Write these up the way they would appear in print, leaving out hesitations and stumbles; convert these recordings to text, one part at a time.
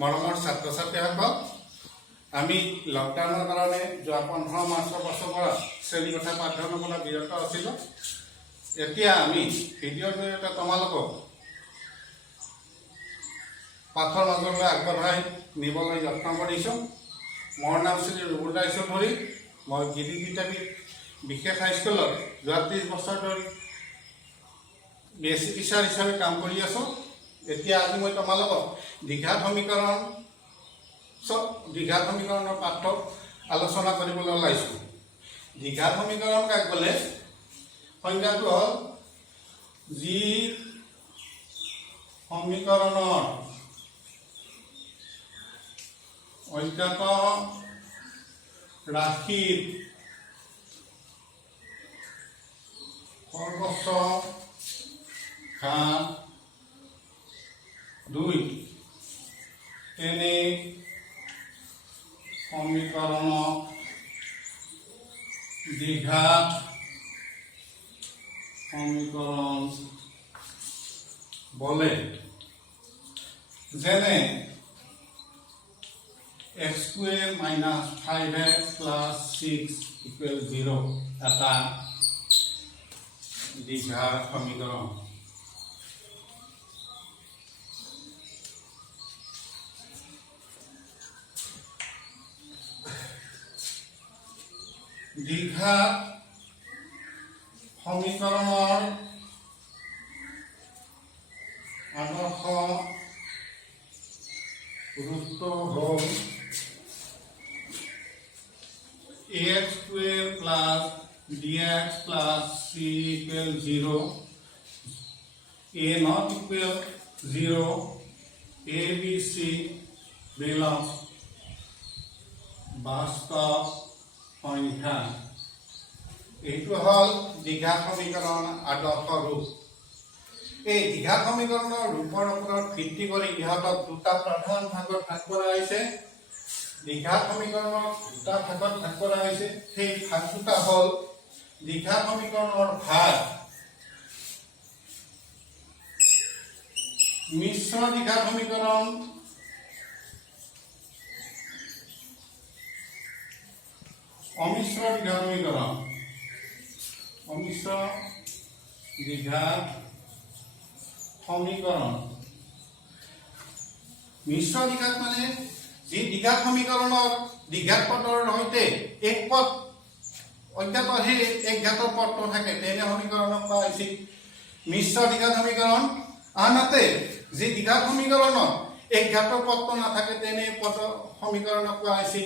মৰমৰ ছাত্ৰ ছাত্ৰীসকল, আমি লকডাউনৰ কাৰণে যোৱা 15 মাৰ্চৰ পাছৰ পৰা শ্ৰেণীকোঠা পাঠদানৰ পৰা বিৰত আছিলোঁ। এতিয়া আমি ভিডিঅ'ৰ জৰিয়তে তোমালোকক পাঠৰ মাজলৈ আগবঢ়াই নিবলৈ যত্ন কৰিছোঁ। মোৰ নাম শ্ৰী ৰুবুল দাস চৌধুৰী। মই গিৰি বিদ্যাপীঠ বিশেষ হাইস্কুলত যোৱা 30 বছৰ ধৰি বেছিক টিচাৰ হিচাপে কাম কৰি আছোঁ। এতিয়া আজি মই তোমালোকক দ্বিঘাত সমীকৰণৰ পাঠ্য আলোচনা কৰিবলৈ ওলাইছোঁ। দ্বিঘাত সমীকৰণ কাক বোলে? সংজ্ঞাটো হ'ল যি সমীকৰণৰ অজ্ঞাত ৰাশিৰ সৰ্বোচ্চ ঘাত 2 এনে সমীকৰণক দ্বিঘাত সমীকৰণ বোলে। যেনে x² - 5x + 6 = 0 এটা দ্বিঘাত সমীকৰণ। দ্বিঘাত সমীকৰণৰ আদৰ্শ ৰূপটো হ'ল ax² + bx + c = 0, a not equal 0, a b c belongs বাস্তৱ সংখ্যা। এইটো হ'ল দ্বিঘাত সমীকৰণ আদৰ্শ ৰূপ। এই দ্বিঘাত সমীকৰণৰ ৰূপৰ ওপৰত ভিত্তি কৰি ইহঁতক দুটা প্ৰধান ভাগত ভাগ কৰা হৈছে। দ্বিঘাত সমীকৰণক দুটা ভাগত ভাগ কৰা হৈছে। সেই ভাগ দুটা হ'ল দ্বিঘাত সমীকৰণৰ ভাগ, মিশ্ৰ দ্বিঘাত সমীকৰণ, অমিশ্ৰ দ্বিঘাত সমীকৰণ। অমিশ্ৰ দ্বিঘাত সমীকৰণ। মিশ্ৰ দ্বিঘাত মানে যি দ্বিঘাত সমীকৰণৰ দ্বিঘাত পদৰ সৈতে এক পদ অজ্ঞাত সেই একঘাতৰ পদটো থাকে, তেনে সমীকৰণক কোৱা হৈছে মিশ্ৰ দ্বিঘাত সমীকৰণ। আনহাতে যি দ্বিঘাত সমীকৰণত একঘাতৰ পদটো নাথাকে, তেনে পদ সমীকৰণক কোৱা হৈছে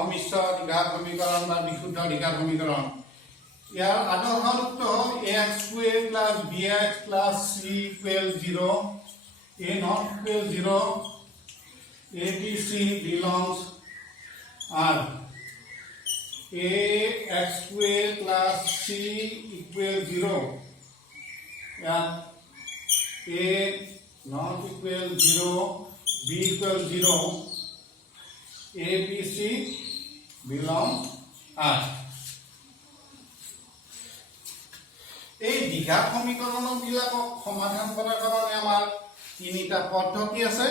অমিশ্ৰ দ্বিঘাত সমীকৰণ বা বিশুদ্ধ দ্বিঘাত সমীকৰণ। ইয়াৰ আদৰ্শ ৰূপটো হ'ল ax² + bx + c = 0, a not equal 0, a b c belongs are ax² + c = 0, ইয়াত a not equal 0, b equal 0, a b c belongs আর। এই দ্বিঘাত সমীকৰণবিলাকক সমাধান কৰাৰ কাৰণে আমাৰ তিনিটা পদ্ধতি আছে।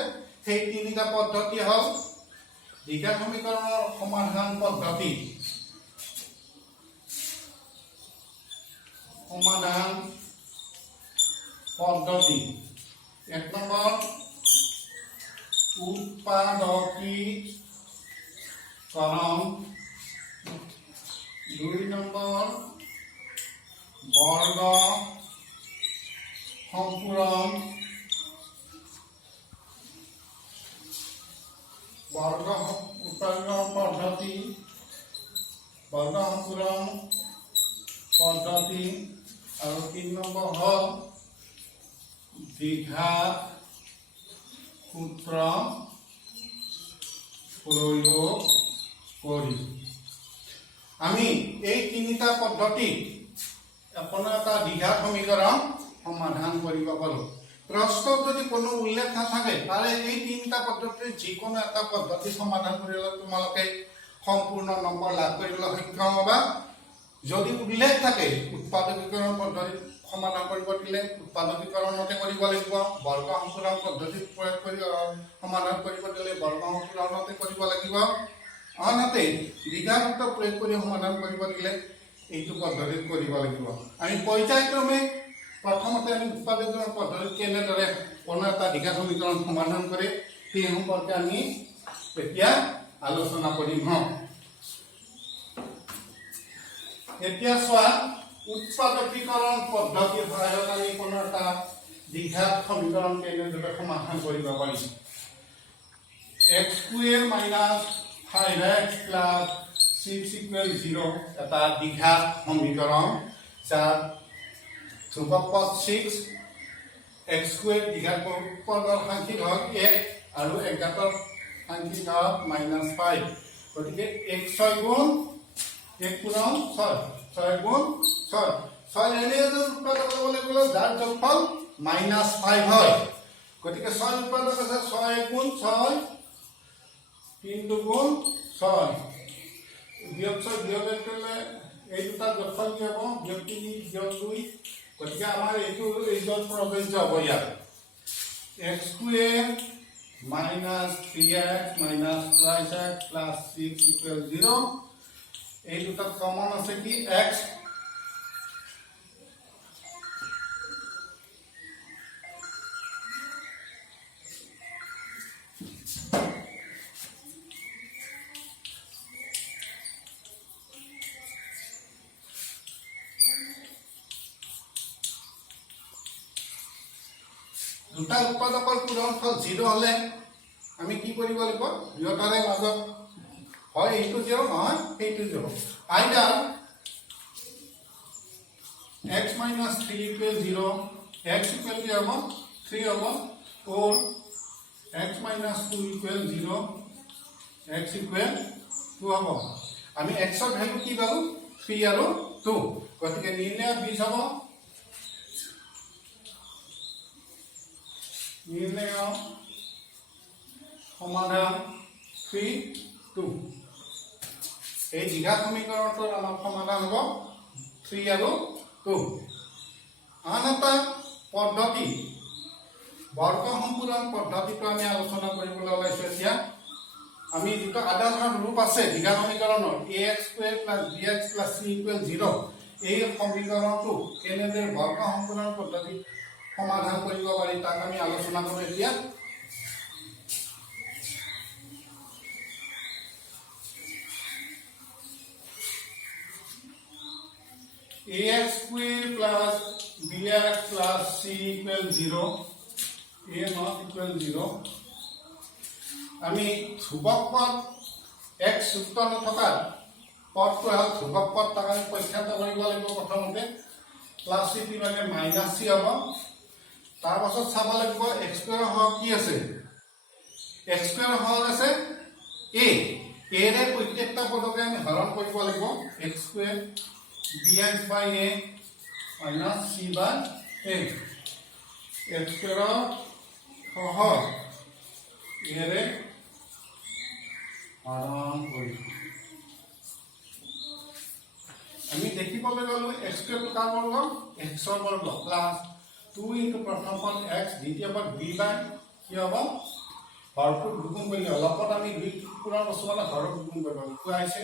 সেই তিনিটা পদ্ধতি হ'ল দ্বিঘাত সমীকৰণৰ সমাধান পদ্ধতি, এক নম্বৰ উৎপাদকীকৰণ, 2 নম্বৰ বৰ্গ সম্পূৰণ, বৰ্গ পদ্ধতি, বৰ্গ সম্পূৰণ পদ্ধতি, আৰু 3 নম্বৰ হ'ল দ্বিঘাত সূত্ৰ প্ৰয়োগ কৰি। আমি এই তিনিটা পদ্ধতি কোনো এটা দ্বিঘাত সমীকৰণ সমাধান কৰিব পাৰোঁ। প্ৰশ্নত যদি কোনো উল্লেখ নাথাকে, তাৰে এই তিনিটা পদ্ধতিৰ যিকোনো এটা পদ্ধতি সমাধান কৰিলে তোমালোকে সম্পূৰ্ণ নম্বৰ লাভ কৰিবলৈ সক্ষম হ'বা। যদি উল্লেখ থাকে উৎপাদকীকৰণ পদ্ধতিত সমাধান কৰিব দিলে উৎপাদকীকৰণতে কৰিব লাগিব, বৰ্গ সম্পূৰণ পদ্ধতিত প্ৰয়োগ কৰি সমাধান কৰিব দিলে বৰ্গ সম্পূৰণতে কৰিব লাগিব, আনহাতে দ্বিঘাত প্ৰয়োগ কৰি সমাধান কৰিব দিলে এইটো পদ্ধতিত কৰিব লাগিব। আমি পৰ্যায়ক্ৰমে প্ৰথমতে আমি উৎপাদকীকৰণ পদ্ধতিত কেনেদৰে কোনো এটা দ্বিঘাত সমীকৰণ সমাধান কৰে সেই সম্পৰ্কে আমি এতিয়া আলোচনা কৰিম। এতিয়া চোৱা, উৎপাদকীকৰণ পদ্ধতিৰ সহায়ত আমি কোনো এটা দ্বিঘাত সমীকৰণ কেনেদৰে সমাধান কৰিব পাৰি। x² - 5x + 6 = 0 এটা দ্বিঘাত সমীকৰণ যাৰ ধ্ৰুৱক 6, x² দ্বিঘাত পদৰ সাংখ্যিক হওক 1 আৰু একঘাতৰ সাংখ্যিক হওক -5। গতিকে x6 গুণ 1 পূৰণ 6, 6 গুণ 6, 6 এনে এজন উৎপাদক ল'বলৈ গ'লে যাৰ যোগফল -5 হয়। গতিকে 6 উৎপাদক আছে 6 গুণ 6, 3 গুণ 6, বিয়োগ 6 বিয়োগ কৰিলে এই দুটা যোগফল কি হ'ব? বিয়োগ 3 বিয়োগ 2। গতিকে আমাৰ এইটো এইজন প্ৰযোজ্য হ'ব ইয়াত। x² - 3x - 2x + 6 = 0। এই দুটাত কমন আছে কি x, দুটা উৎপাদকৰ পূৰণফল 0 হলে আমি কি কৰিব লাগিব? দুয়োটাৰে মাজত হয় এইটো 0 নহয় সেইটো 0। আইদাৰ x - 3 = 0, x = কি হ'ব? 3 হ'ব, or x - 2 = 0, x = 2 হ'ব। আমি x ৰ ভ্যালু কি পালো? 3 আৰু 2। গতিকে নিৰ্ণয় বীজ হ'ব নিৰ্ণয় সমাধান 3, 2। এই দ্বিঘাত সমীকৰণটোৰ আমাৰ সমাধান হ'ব 3 আৰু 2। আন এটা পদ্ধতি বৰ্গ সম্পূৰণ পদ্ধতিটো আমি আলোচনা কৰিবলৈ ওলাইছো। এতিয়া আমি যিটো সাধাৰণ ৰূপ আছে দ্বিঘাত সমীকৰণৰ ax² + bx + c = 0, এই সমীকৰণটো কেনেদৰে বৰ্গ সম্পূৰণ পদ্ধতিত সমাধান কৰিব পাৰি তাক আমি আলোচনা কৰোঁ এতিয়া। ax² + bx + c = 0, a ≠ 0। আমি ধ্ৰুৱক পদ x যুক্ত নথকা পদটো হ'ল ধ্ৰুৱক পদ, তাক আমি প্ৰখ্যাত কৰিব লাগিব। প্ৰথমতে +c মানে -c হ'ব। তাৰ পাছত চাব লাগিব x² হওক কি আছে? x² হল আছে a, এৰে প্ৰত্যেকটা পদকে আমি হৰণ কৰিব লাগিব। x² bx by a minus c by a, x² সহ এৰে হৰণ কৰিব। আমি দেখিবলৈ গ'লো x² কাৰ বৰ্গ? x ৰ বৰ্গ প্লাস 2 into প্ৰথম পদ x, দ্বিতীয় পদ b by কি হ'ব? হৰটো দুগুণ কৰিলে অলপত আমি 2 পুনৰ বস্তু মানে হৰক দুগুণ কৰিব কোৱাইছে।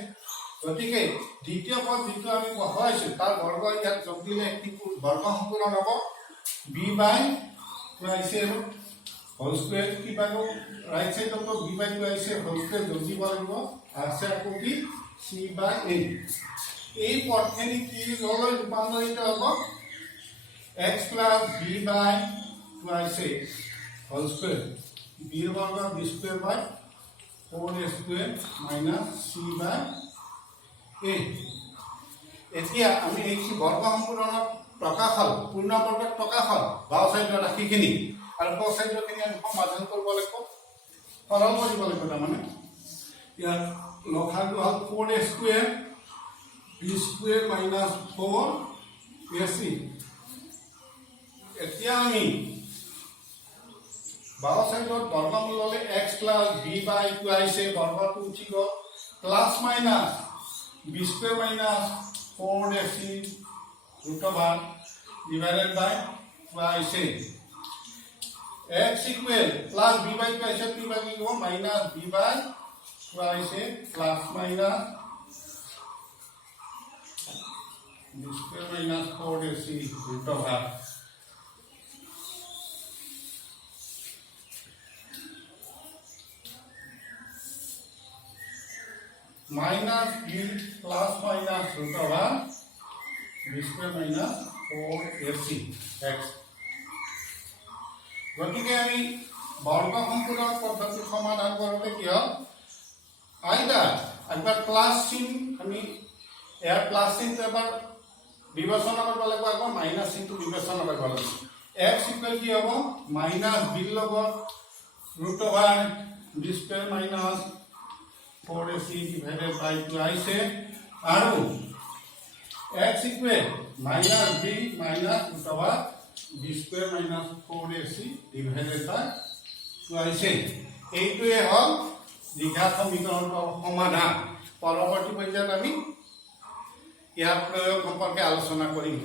গতিকে দ্বিতীয় পদ যিটো আমি বহাইছো তাৰ বৰ্গ ইয়াত যোগ দিলে একটি বৰ্গ সম্পূৰণ হ'ব b by কোৱাইছে হোল স্কয়াৰ। কি পাবো? ৰাইট সাইডত b by কোৱাইছে হোল স্কয়াৰ যোগ দিব লাগিব, আছে আকৌ কি c by a। এই পদখিনি কি হলৈ ৰূপান্তৰিত হ'ব? x plus b by twice whole square, b বর্গ b square by 4a square minus c by a। এতিয়া আমি এই বর্গ সম্পূৰণৰ প্ৰকাশল পূৰ্ণ বৰ্গৰ প্ৰকাশল বাও সাইডৰ ৰাশিখিনি আৰু বাও সাইডৰ খিনি আমি সমাধান কৰিব লাগিব, সৰল কৰিব লাগিব। তাৰমানে ইয়াত লসাগু হ'ল 4a square b square minus 4ac। এতিয়া আমি বাও সাইডত বর্গমূল ললে x plus b by 2 আইছে, বর্গটো উঠিব plus minus b square minus 4ac root over divided by twice a. X equal plus b by twice a, b by b go minus b by twice a plus minus b square minus 4ac root over minus b plus minus root over b square minus 4ac x. গতিকে আমি বর্গ সম্পূরক পদ্ধতি সমাধান করতে কি হয় either একবার প্লাস চিহ্ন আমি এর প্লাস চিহ্ন এবার বিবেচনা করব লাগিব একবার মাইনাস চিহ্ন বিবেচনা করব লাগিব x ইকুয়াল কি হ'ব মাইনাস b লগত root over b square minus 4ac divided by twice a আৰু x equal minus b minus root over b square minus 4ac divided by twice a. এইটোৱে হ'ল দ্বিঘাত সমীকৰণৰ সমাধান। পৰৱৰ্তী পৰ্যায়ত আমি ইয়াৰ প্ৰয়োগ সম্পৰ্কে আলোচনা কৰিম।